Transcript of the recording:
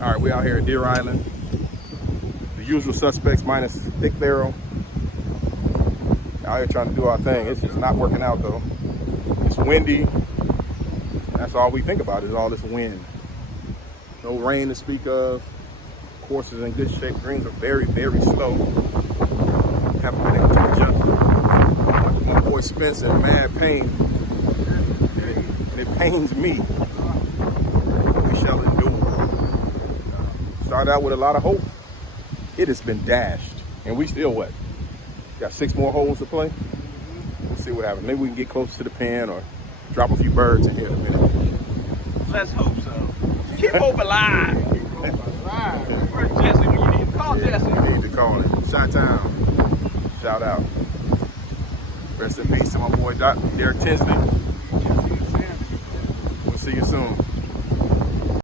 All right, we out here at Deer Island. The usual suspects minus Thick Pharaoh. Out here trying to do our thing. It's just not working out though. It's windy. That's all we think about is all this wind. No rain to speak of. Course is in good shape. Greens are very, very slow. Haven't been able to adjust. My boy Spence in mad pain. And it pains me. We shall endure. Started out with a lot of hope. It has been dashed. And we still what? Got 6 more holes to play. We'll see what happens. Maybe we can get close to the pin or drop a few birds in here in a minute. Let's hope so. Keep hope alive. Where's Jesse when you need to call Jesse? You need to call him. Chi-Town. Shout out. Rest in peace to my boy Derek Tinsley. We'll see you soon.